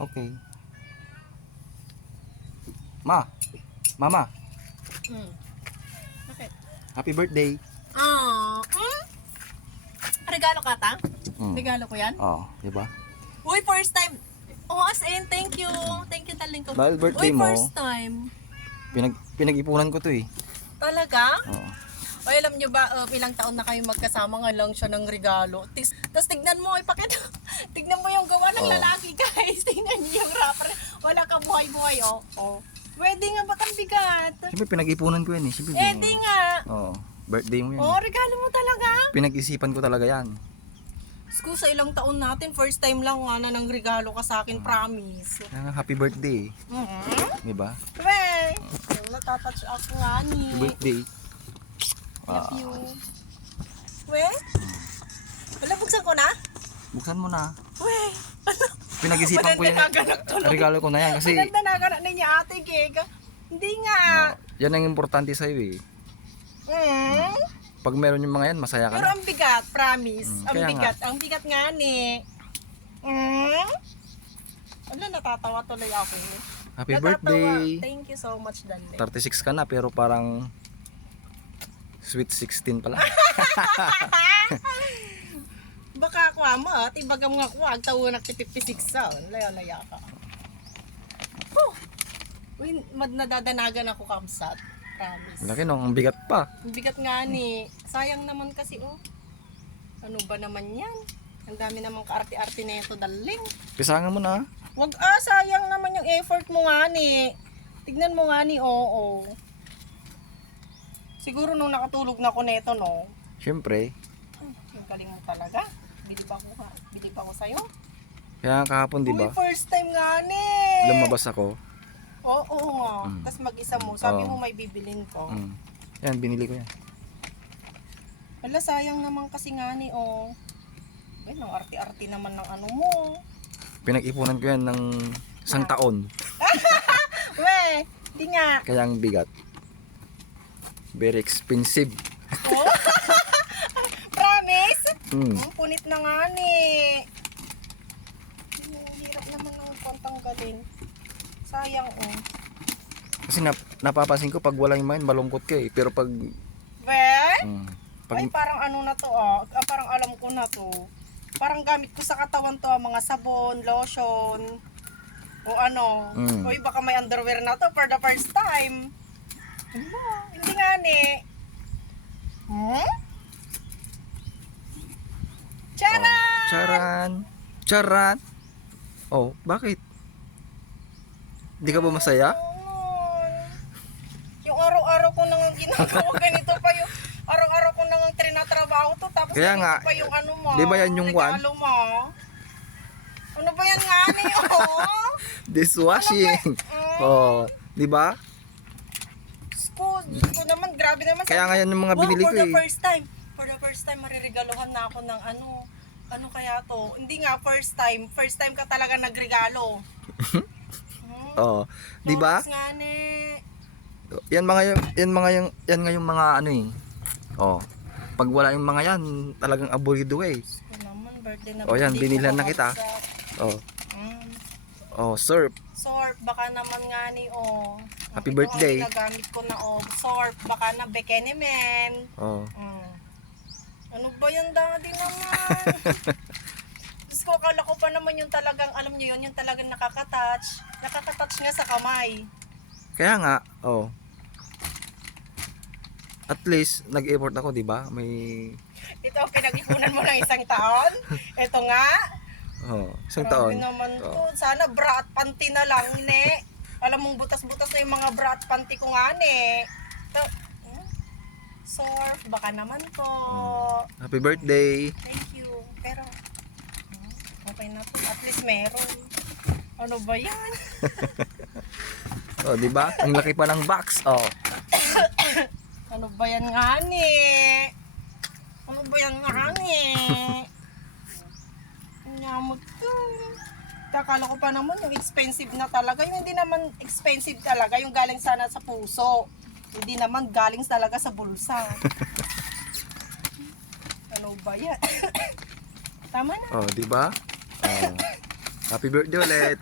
Okay. Mama, Bakit? happy birthday. Regalo ka ta? Mm. Regalo ko yan? Oh, di ba? Uy, first time. Oh, as in, thank you. Thank you, darling ko. Dahil birthday Uy, mo. first time. Pinag-ipunan ko to eh. Talaga? Oo. Oy, alam nyo ba, ilang taon na kayo magkasama nga lang siya ng regalo. Tapos tignan mo, tignan mo yung gawa ng lalaki, guys. Tignan niyo yung wrapper. Wala ka buhay-buhay, oh. Oh. Pwede nga, ba't ang bigat? Siyempre pinag-ipunan ko yan eh. Siyempre, Di nga. Oo. Birthday mo yan. Oh, regalo mo talaga. Pinag-isipan ko talaga yan. School sa ilang taon natin, first time lang nga na ng regalo ka sa akin, promise. Kaya nga, happy birthday. Di ba? Wey! Natatouch ako nga ni. Happy birthday. Love you. Wey? Wala, buksan ko na? Buksan mo na. Wey! Pinag-isipan ko yan. Regalo ko na yan kasi Maganda na ganak na niya ate, Kek. Hindi nga. yan ang importante sa'yo eh. Pag meron yung mga yan, masaya ka Pero na. ang bigat, promise. kaya Ang bigat nga ni. Wala, natatawa tuloy ako. Happy Natatawa. birthday. Thank you so much, darling. 36 ka na pero parang sweet 16 pala. Baka ako ama, tibaga mga kuwag, tawo nagtipipisik sa, laya-laya ka. Oh! Uy, nadadanagan ako, kamsat. Promise. Laki no, ang bigat pa. Ang bigat nga ni. Sayang naman kasi, oh. Ano ba naman yan? Ang dami namang kaarte-arte na ito, daling. Pisangan mo na. Wag sayang naman yung effort mo nga ni. Tignan mo nga ni, oo. Siguro nung nakatulog na ako neto, no? Siyempre. Yung galing mo talaga. Bili pa ako sa'yo. Kaya kahapon di Uy, ba? first time nga ni. Lumabas ako. Oo nga. Tapos mag-isa mo. Sabi mo may bibilin ko. Yan, binili ko yan. Wala, sayang naman kasi nga ni, oh. Ay, nang arte-arte naman ng ano mo. Pinag-ipunan ko yan ng isang taon. We, di nga. Kaya ang bigat. Very expensive. Promise? Punit na nga ni. Hirap naman ng pantanggalin. Sayang, oh. Kasi napapansin ko pag wala yung mind, malungkot ka eh. Pero pag... Ay, parang ano na to, ah. Parang alam ko na to. Parang gamit ko sa katawan to, mga sabon, lotion, o ano. Uy, baka may underwear na to for the first time. Hindi nga ni. Charan! Charan! Charan! Oh, bakit? Hindi ka ba masaya? Yung araw-araw ko nang ginagawa ganito pa yung araw-araw ko nang trinatrabaho to tapos Kaya ganito nga, pa yung ano mo. di ba yan yung regalo mo? Ano ba yan nga ni? Dishwashing! Oh, di ba? Ko naman, grabe naman. Kaya nga yan yung mga binili ko eh. For the first time, mariregaluhan na ako ng ano kaya to? Hindi nga first time ka talaga nagregalo. Oh, di ba? Nga ni. Yan nga yung mga ano eh. Oh. Pag wala yung mga yan, talagang aburido eh. Naman, birthday na Oh, yan, birthday binilan ko, na kita. Oh. Oh, surf. Sorb, baka naman nga ni, oh. Happy Ito birthday. ang ginagamit ko na, oh. Sorb, baka na bikini man. Oh. Ano ba yan, daddy naman? Diyos ko, akala ko pa naman yung talagang, alam niyo yun, yung talagang nakaka-touch. Nakaka-touch nga sa kamay. Kaya nga, oh. At least nag-effort ako, 'di ba? May Ito ang pinag-ipunan mo ng isang taon. Ito nga. isang Grabe taon. naman to. Sana bra at panty na lang, ne. Alam mong butas-butas na yung mga bra at panty ko nga, ne. Ito. Surf, baka naman po. Happy birthday. Thank you. Pero, okay na to. At least meron. Ano ba yan? Oh, 'di ba? Ang laki pa ng box. Oh. Ano ba yan nga, ne? Ano ba yan nga, ne? Nyamot to. Akala ko pa naman yung expensive na talaga. Yung hindi naman expensive talaga. Yung galing sana sa puso. Hindi naman galing talaga sa bulsa. Ano ba yan? Tama na. Oh, 'di ba? Oh. Happy birthday ulit.